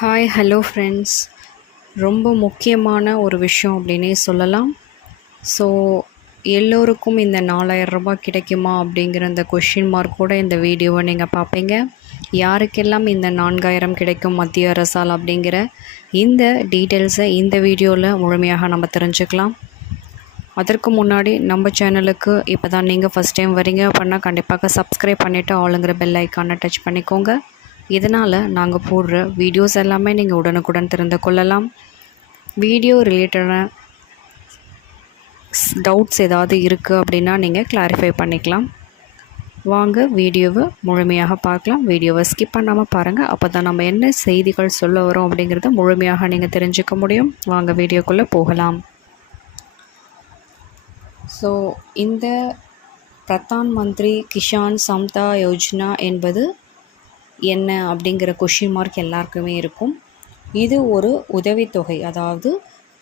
Hi hello friends ரொம்ப முக்கியமான ஒரு விஷயம் அப்படின்னே சொல்லலாம். ஸோ எல்லோருக்கும் இந்த நாலாயிரம் ரூபாய் கிடைக்குமா அப்படிங்கிற இந்த கொஷின் மார்க்கோட இந்த வீடியோவை நீங்கள் பார்ப்பீங்க யாருக்கெல்லாம் இந்த நான்காயிரம் கிடைக்கும் மத்திய அரசால் அப்படிங்கிற இந்த டீட்டெயில்ஸை இந்த வீடியோவில் முழுமையாக நம்ம தெரிஞ்சுக்கலாம். அதற்கு முன்னாடி நம்ம சேனலுக்கு இப்போ தான் நீங்கள் ஃபஸ்ட் டைம் வரீங்க அப்படின்னா கண்டிப்பாக சப்ஸ்கிரைப் பண்ணிவிட்டு ஆளுங்கிற பெல் ஐக்கானை டச் பண்ணிக்கோங்க. இதனால் நாங்கள் போடுற வீடியோஸ் எல்லாமே நீங்கள் உடனுக்குடன் தெரிந்து கொள்ளலாம். வீடியோ ரிலேட்டடான டவுட்ஸ் ஏதாவது இருக்குது அப்படின்னா நீங்கள் கிளாரிஃபை பண்ணிக்கலாம். வாங்க வீடியோவை முழுமையாக பார்க்கலாம். வீடியோவை ஸ்கிப் பண்ணாமல் பாருங்கள் அப்போ தான் நம்ம என்ன செய்திகள் சொல்ல வரோம் அப்படிங்கிறத முழுமையாக நீங்கள் தெரிஞ்சுக்க முடியும். வாங்க வீடியோக்குள்ளே போகலாம். ஸோ இந்த பிரதான் மந்திரி கிஷான் சம்தா யோஜனா என்பது என்ன அப்படிங்கிற கொஷின் மார்க் எல்லாருக்குமே இருக்கும். இது ஒரு உதவித்தொகை அதாவது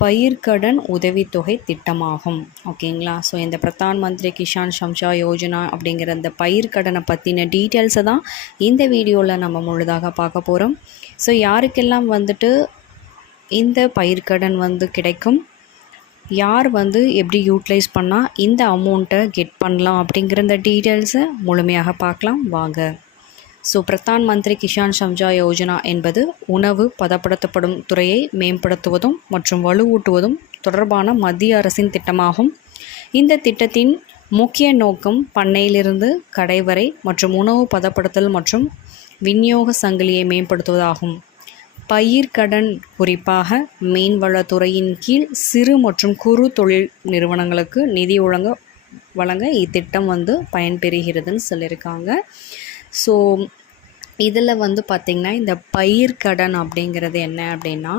பயிர்க்கடன் உதவித்தொகை திட்டமாகும். ஓகேங்களா ஸோ இந்த பிரதான் மந்திரி கிஷான் சம்ஷா யோஜனா அப்படிங்கிற இந்த பயிர்க்கடனை பற்றின டீட்டெயில்ஸை தான் இந்த வீடியோவில் நம்ம முழுதாக பார்க்க போகிறோம் ஸோ யாருக்கெல்லாம் வந்துட்டு இந்த பயிர்க்கடன் வந்து கிடைக்கும்? யார் வந்து எப்படி யூட்டிலைஸ் பண்ணால் இந்த அமௌண்ட்டை கெட் பண்ணலாம் அப்படிங்கிற இந்த டீட்டெயில்ஸை முழுமையாக பார்க்கலாம். வாங்க. ஸோ பிரதான் மந்திரி கிஷான் சம்ஜா யோஜனா என்பது உணவு பதப்படுத்தப்படும் துறையை மேம்படுத்துவதும் மற்றும் வலுவூட்டுவதும் தொடர்பான மத்திய அரசின் திட்டமாகும். இந்த திட்டத்தின் முக்கிய நோக்கம் பண்ணையிலிருந்து கடை வரை மற்றும் உணவு பதப்படுத்தல் மற்றும் விநியோக சங்கிலியை மேம்படுத்துவதாகும். பயிர்க்கடன் குறிப்பாக மீன்வளத்துறையின் கீழ் சிறு மற்றும் குறு தொழில் நிறுவனங்களுக்கு நிதி ஒழுங்க வழங்க இத்திட்டம் வந்து பயன்பெறுகிறதுன்னு சொல்லியிருக்காங்க. ஸோ இதில் வந்து பார்த்திங்கன்னா இந்த பயிர்க்கடன் அப்படிங்கிறது என்ன அப்படின்னா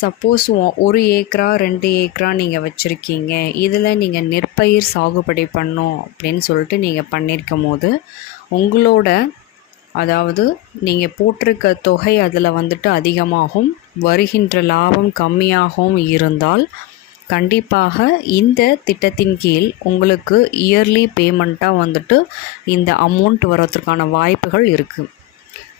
சப்போஸ் ஒரு ஏக்கரா ரெண்டு ஏக்கரா நீங்கள் வச்சுருக்கீங்க. இதில் நீங்கள் நெற்பயிர் சாகுபடி பண்ணோம் அப்படின்னு சொல்லிட்டு நீங்கள் பண்ணியிருக்கும் போது உங்களோட அதாவது நீங்கள் போட்டிருக்க தொகை அதில் வந்துட்டு அதிகமாகும். வருகின்ற லாபம் கம்மியாகவும் இருந்தால் கண்டிப்பாக இந்த திட்டத்தின் கீழ் உங்களுக்கு இயர்லி பேமெண்ட்டாக வந்துட்டு இந்த அமௌண்ட் வர்றதுக்கான வாய்ப்புகள் இருக்குது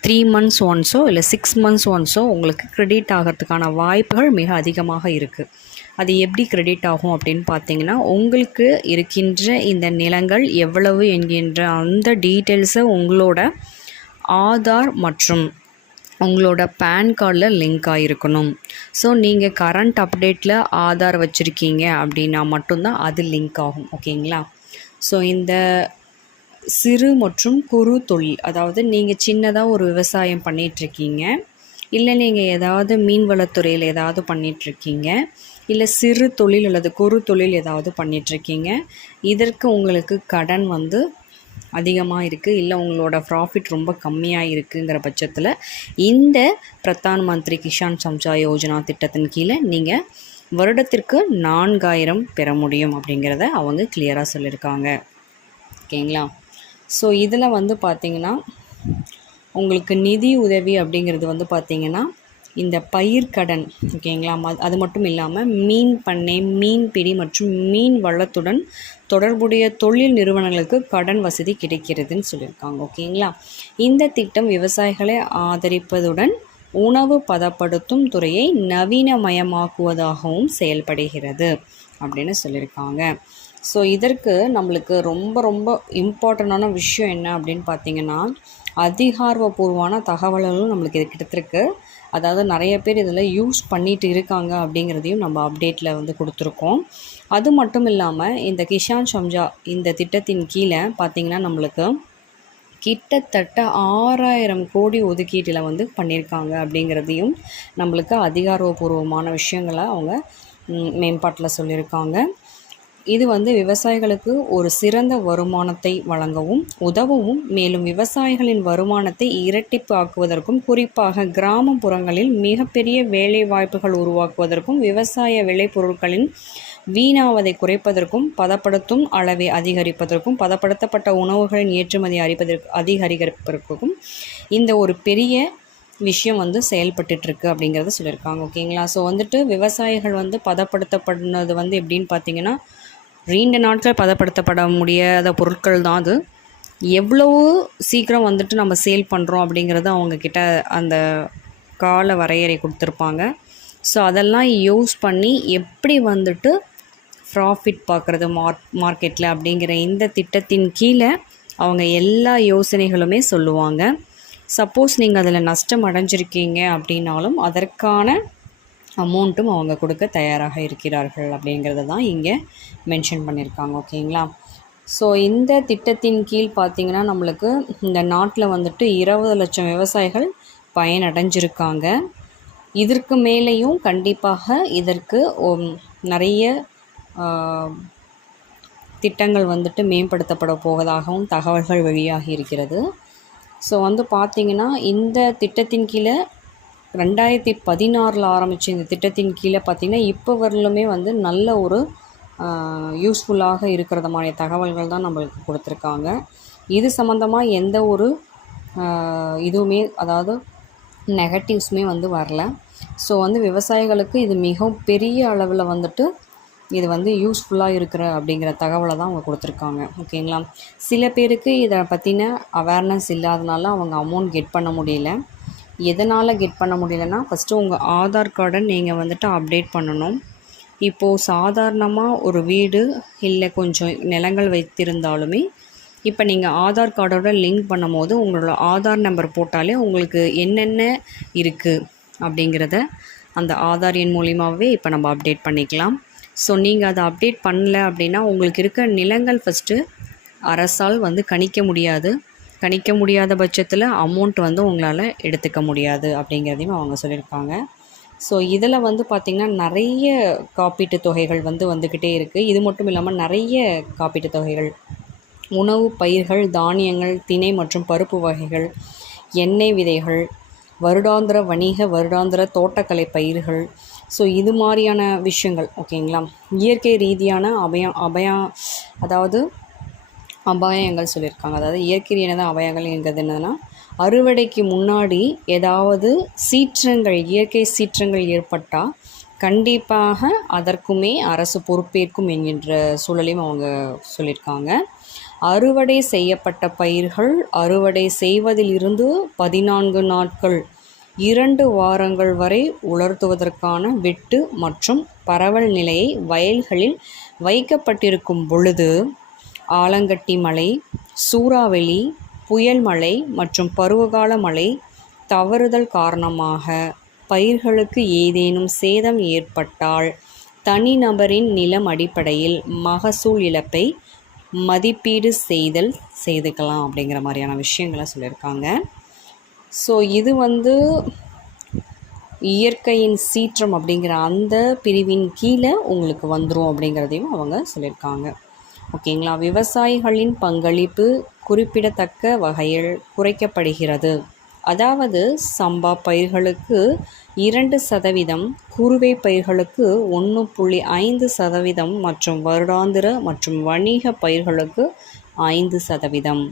த்ரீ மந்த்ஸ் ஒன்ஸோ இல்லை சிக்ஸ் மந்த்ஸ் ஒன்ஸோ உங்களுக்கு க்ரெடிட் ஆகிறதுக்கான வாய்ப்புகள் மிக அதிகமாக இருக்குது அது எப்படி கிரெடிட் ஆகும் அப்படின்னு பார்த்தீங்கன்னா உங்களுக்கு இருக்கின்ற இந்த நிலங்கள் எவ்வளவு என்கின்ற அந்த டீட்டெயில்ஸை உங்களோட ஆதார் மற்றும் உங்களோட பேன் கார்டில் லிங்க் ஆகிருக்கணும் ஸோ நீங்கள் கரண்ட் அப்டேட்டில் ஆதார் வச்சுருக்கீங்க அப்படின்னா மட்டும்தான் அது லிங்க் ஆகும். ஓகேங்களா ஸோ இந்த சிறு மற்றும் குறு தொழில் அதாவது நீங்கள் சின்னதாக ஒரு விவசாயம் பண்ணிகிட்ருக்கீங்க இல்லை நீங்கள் ஏதாவது மீன்வளத்துறையில் ஏதாவது பண்ணிகிட்ருக்கீங்க இல்லை சிறு தொழில் அல்லது குறு தொழில் ஏதாவது பண்ணிகிட்ருக்கீங்க இதற்கு உங்களுக்கு கடன் வந்து அதிகமாக இருக்குது இல்லை உங்களோட ப்ராஃபிட் ரொம்ப கம்மியாக இருக்குங்கிற பட்சத்தில் இந்த பிரதான் மந்திரி கிஷான் சம்சா யோஜனா திட்டத்தின் கீழே நீங்கள் வருடத்திற்கு நான்காயிரம் பெற முடியும் அப்படிங்கிறத அவங்க கிளியராக சொல்லியிருக்காங்க ஓகேங்களா? ஸோ இதில் வந்து பார்த்திங்கன்னா உங்களுக்கு நிதி உதவி அப்படிங்கிறது வந்து பார்த்திங்கன்னா இந்த பயிர்க்கடன் ஓகேங்களா? அது மட்டும் இல்லாமல் மீன் பண்ணை மீன் பிடி மற்றும் மீன் வளத்துடன் தொடர்புடைய தொழில் நிறுவனங்களுக்கு கடன் வசதி கிடைக்கிறதுன்னு சொல்லியிருக்காங்க ஓகேங்களா? இந்த திட்டம் விவசாயிகளை ஆதரிப்பதுடன் உணவு பதப்படுத்தும் துறையை நவீனமயமாக்குவதாகவும் செயல்படுகிறது அப்படின்னு சொல்லியிருக்காங்க. ஸோ இதற்கு நம்மளுக்கு ரொம்ப ரொம்ப இம்பார்ட்டண்ட்டான விஷயம் என்ன அப்படின்னு பார்த்தீங்கன்னா அதிகாரப்பூர்வமான தகவல்களும் நம்மளுக்கு இது கிடத்திருக்கு அதாவது நிறைய பேர் இதில் யூஸ் பண்ணிட்டு இருக்காங்க அப்படிங்கிறதையும் நம்ம அப்டேட்டில் வந்து கொடுத்துருக்கோம். அது மட்டும் இல்லாமல் இந்த கிஷான் சம்ஜா இந்த திட்டத்தின் கீழே பார்த்திங்கன்னா நம்மளுக்கு கிட்டத்தட்ட ஆறாயிரம் கோடி ஒதுக்கீட்டில் வந்து பண்ணியிருக்காங்க அப்படிங்கிறதையும் நம்மளுக்கு அதிகாரப்பூர்வமான விஷயங்களை அவங்க மேம்பாட்டில் சொல்லியிருக்காங்க. இது வந்து விவசாயிகளுக்கு ஒரு சிறந்த வருமானத்தை வழங்கவும் உதவவும் மேலும் விவசாயிகளின் வருமானத்தை இரட்டிப்பாக்குவதற்கும் குறிப்பாக கிராமப்புறங்களில் மிகப்பெரிய வேலை வாய்ப்புகள் உருவாக்குவதற்கும் விவசாய விளைபொருட்களின் வீணாவதை குறைப்பதற்கும் பதப்படுத்தும் அளவை அதிகரிப்பதற்கும் பதப்படுத்தப்பட்ட உணவுகளின் ஏற்றுமதி அறிப்பதற்கு அதிகரிப்பதற்கும் இந்த ஒரு பெரிய விஷயம் வந்து செயல்பட்டுருக்கு அப்படிங்கிறத சொல்லியிருக்காங்க ஓகேங்களா? ஸோ வந்துட்டு விவசாயிகள் வந்து பதப்படுத்தப்படுனது வந்து எப்படின்னு பார்த்தீங்கன்னா நீண்ட நாட்கள் பதப்படுத்தப்பட முடியாத பொருட்கள் தான் அது. எவ்வளவு சீக்கிரம் வந்துட்டு நம்ம சேல் பண்ணுறோம் அப்படிங்கிறது அவங்கக்கிட்ட அந்த கால வரையறை கொடுத்துருப்பாங்க. ஸோ அதெல்லாம் யூஸ் பண்ணி எப்படி வந்துட்டு ப்ராஃபிட் பார்க்குறது மார்க் மார்க்கெட்டில் அப்படிங்கிற இந்த திட்டத்தின் கீழே அவங்க எல்லா யோசனைகளுமே சொல்லுவாங்க. சப்போஸ் நீங்கள் அதில் நஷ்டம் அடைஞ்சிருக்கீங்க அப்படின்னாலும் அதற்கான அமௌண்ட்டும் அவங்க கொடுக்க தயாராக இருக்கிறார்கள் அப்படிங்கிறத தான் இங்கே மென்ஷன் பண்ணியிருக்காங்க ஓகேங்களா? ஸோ இந்த திட்டத்தின் கீழ் பார்த்திங்கன்னா நம்மளுக்கு இந்த நாட்டில் வந்துட்டு இருபது லட்சம் விவசாயிகள் பயனடைஞ்சிருக்காங்க. இதற்கு மேலேயும் கண்டிப்பாக இதற்கு நிறைய திட்டங்கள் வந்துட்டு மேம்படுத்தப்பட போவதாகவும் தகவல்கள் வெளியாகி இருக்கிறது. ஸோ வந்து பார்த்திங்கன்னா இந்த திட்டத்தின் கீழே ரெண்டாயிரத்தி பதினாறில் ஆரம்பித்த இந்த திட்டத்தின் கீழே பார்த்திங்கன்னா இப்போ வரலுமே வந்து நல்ல ஒரு யூஸ்ஃபுல்லாக இருக்கிறத மாதிரி தகவல்கள் தான் நம்மளுக்கு கொடுத்துருக்காங்க. இது சம்மந்தமாக எந்த ஒரு இதுவுமே அதாவது நெகட்டிவ்ஸுமே வந்து வரல. ஸோ வந்து விவசாயிகளுக்கு இது மிகவும் பெரிய அளவில் வந்துட்டு இது வந்து யூஸ்ஃபுல்லாக இருக்கிற அப்படிங்கிற தகவலை தான் அவங்க கொடுத்துருக்காங்க. ஓகேங்களா சில பேருக்கு இதை பற்றின அவேர்னஸ் இல்லாதனால அவங்க அமௌண்ட் கெட் பண்ண முடியல. எதனால் கெட் பண்ண முடியலன்னா ஃபஸ்ட்டு உங்கள் ஆதார் கார்டை நீங்கள் வந்துட்டு அப்டேட் பண்ணணும். இப்போது சாதாரணமாக ஒரு வீடு இல்லை கொஞ்சம் நிலங்கள் வைத்திருந்தாலுமே இப்போ நீங்கள் ஆதார் கார்டோட லிங்க் பண்ணும் போது உங்களோட ஆதார் நம்பர் போட்டாலே உங்களுக்கு என்னென்ன இருக்குது அப்படிங்கிறத அந்த ஆதார் எண் மூலிமாவே இப்போ நம்ம அப்டேட் பண்ணிக்கலாம். ஸோ நீங்கள் அதை அப்டேட் பண்ணல அப்படின்னா உங்களுக்கு இருக்க நிலங்கள் ஃபஸ்ட்டு அரசால் வந்து கணிக்க முடியாது. கணிக்க முடியாத பட்சத்தில் அமௌண்ட் வந்து உங்களால் எடுத்துக்க முடியாது அப்படிங்கிறதையும் அவங்க சொல்லியிருக்காங்க. ஸோ இதில் வந்து பார்த்திங்கன்னா நிறைய காப்பீட்டு தொகைகள் வந்து வந்துக்கிட்டே இருக்குது இது மட்டும் இல்லாமல் நிறைய காப்பீட்டு தொகைகள் உணவு பயிர்கள் தானியங்கள் திணை மற்றும் பருப்பு வகைகள் எண்ணெய் விதைகள் வருடாந்திர வணிக வருடாந்திர தோட்டக்கலை பயிர்கள். ஸோ இது மாதிரியான விஷயங்கள் ஓகேங்களா இயற்கை ரீதியான அபயம் அபயம் அதாவது அபாயங்கள் சொல்லியிருக்காங்க. அதாவது இயற்கை ரீதியான அபாயங்கள்ங்கிறது என்னதுன்னா அறுவடைக்கு முன்னாடி ஏதாவது சீற்றங்கள் இயற்கை சீற்றங்கள் ஏற்பட்டால் கண்டிப்பாக அதற்குமே அரசு பொறுப்பேற்கும் என்கின்ற சூழலையும் அவங்க சொல்லியிருக்காங்க. அறுவடை செய்யப்பட்ட பயிர்கள் அறுவடை செய்வதிலிருந்து பதினான்கு நாட்கள் இரண்டு வாரங்கள் வரை உலர்த்துவதற்கான வெட்டு மற்றும் பரவல் நிலையை வயல்களில் வைக்கப்பட்டிருக்கும் பொழுது ஆலங்கட்டி மலை சூறாவளி புயல் மழை மற்றும் பருவகால மழை தவறுதல் காரணமாக பயிர்களுக்கு ஏதேனும் சேதம் ஏற்பட்டால் தனிநபரின் நிலம் அடிப்படையில் மகசூல் இழப்பை மதிப்பீடு செய்தல் செய்துக்கலாம் அப்படிங்கிற மாதிரியான விஷயங்களை சொல்லியிருக்காங்க. ஸோ இது வந்து இயற்கையின் சீற்றம் அப்படிங்கிற அந்த பிரிவின் கீழே உங்களுக்கு வந்துடும் அப்படிங்கிறதையும் அவங்க சொல்லியிருக்காங்க. ஓகேங்களா? விவசாயிகளின் பங்களிப்பு குறிப்பிடத்தக்க வகையில் குறைக்கப்படுகிறது. அதாவது சம்பா பயிர்களுக்கு இரண்டு சதவீதம் குறுவை பயிர்களுக்கு ஒன்று புள்ளி ஐந்து சதவீதம் மற்றும் வருடாந்திர மற்றும் வணிக பயிர்களுக்கு ஐந்து சதவீதம்.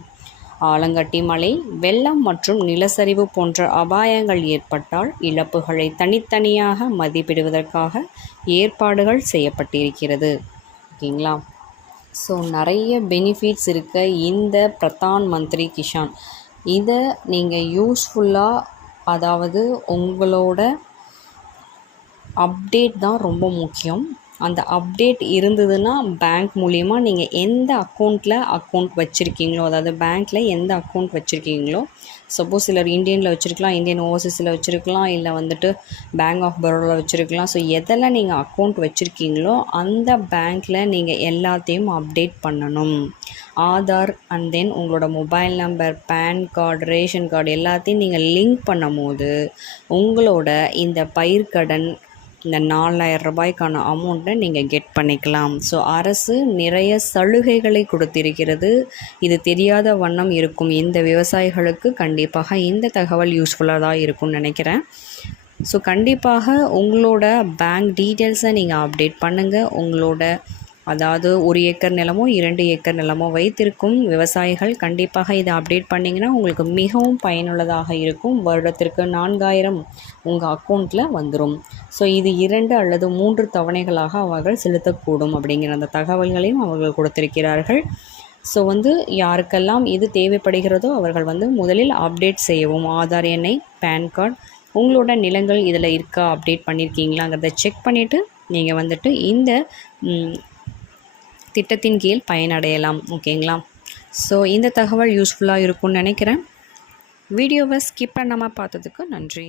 ஆலங்கட்டி மழை வெள்ளம் மற்றும் நிலச்சரிவு போன்ற அபாயங்கள் ஏற்பட்டால் இழப்புகளை தனித்தனியாக மதிப்பிடுவதற்காக ஏற்பாடுகள் செய்யப்பட்டிருக்கிறது. ஓகேங்களா? ஸோ நிறைய பெனிஃபிட்ஸ் இருக்க இந்த பிரதான் மந்திரி கிஷான். இதை நீங்கள் யூஸ்ஃபுல்லாக அதாவது உங்களோட அப்டேட் தான் ரொம்ப முக்கியம். அந்த அப்டேட் இருந்ததுன்னா பேங்க் மூலிமா நீங்கள் எந்த அக்கௌண்ட்டில் அக்கௌண்ட் வச்சுருக்கீங்களோ அதாவது பேங்க்கில் எந்த அக்கௌண்ட் வச்சுருக்கீங்களோ சப்போஸ் சிலர் இந்தியனில் வச்சுருக்கலாம் இந்தியன் ஓவர்சீஸில் வச்சுருக்கலாம் இல்லை வந்துட்டு பேங்க் ஆஃப் பரோடாவில் வச்சுருக்கலாம். ஸோ எதில் நீங்கள் அக்கௌண்ட் வச்சுருக்கீங்களோ அந்த பேங்க்கில் நீங்கள் எல்லாத்தையும் அப்டேட் பண்ணணும். ஆதார் அண்ட் தென் உங்களோட mobile number PAN card ration card எல்லாத்தையும் நீங்கள் லிங்க் பண்ணும் போது உங்களோட இந்த பயிர்க்கடன் இந்த நாலாயிரம் ரூபாய்க்கான அமௌண்ட்டை நீங்கள் கெட் பண்ணிக்கலாம். ஸோ அரசு நிறைய சலுகைகளை கொடுத்திருக்கிறது. இது தெரியாத வண்ணம் இருக்கும். இந்த விவசாயிகளுக்கு கண்டிப்பாக இந்த தகவல் யூஸ்ஃபுல்லாக தான் இருக்கும்னு நினைக்கிறேன். ஸோ கண்டிப்பாக உங்களோட பேங்க் டீட்டெயில்ஸை நீங்கள் அப்டேட் பண்ணுங்கள் உங்களோட அதாவது ஒரு ஏக்கர் நிலமோ இரண்டு ஏக்கர் நிலமோ வைத்திருக்கும் விவசாயிகள் கண்டிப்பாக இதை அப்டேட் பண்ணிங்கன்னா உங்களுக்கு மிகவும் பயனுள்ளதாக இருக்கும். வருடத்திற்கு நான்காயிரம் உங்கள் அக்கௌண்ட்டில் வந்துடும் ஸோ இது இரண்டு அல்லது மூன்று தவணைகளாக அவர்கள் செலுத்தக்கூடும் அப்படிங்கிற அந்த தகவல்களையும் அவர்கள் கொடுத்திருக்கிறார்கள். ஸோ வந்து யாருக்கெல்லாம் இது தேவைப்படுகிறதோ அவர்கள் வந்து முதலில் அப்டேட் செய்யவும் ஆதார் எண்ணை பேன் கார்டு உங்களோட நிலங்கள் இதில் இருக்கா அப்டேட் பண்ணியிருக்கீங்களாங்கிறத செக் பண்ணிவிட்டு நீங்கள் வந்துட்டு இந்த திட்டத்தின் கீழ் பயனடையலாம் ஓகேங்களா? ஸோ இந்த தகவல் யூஸ்ஃபுல்லாக இருக்கும்னு நினைக்கிறேன். வீடியோவை ஸ்கிப் பண்ணாமல் பார்த்ததுக்கு நன்றி.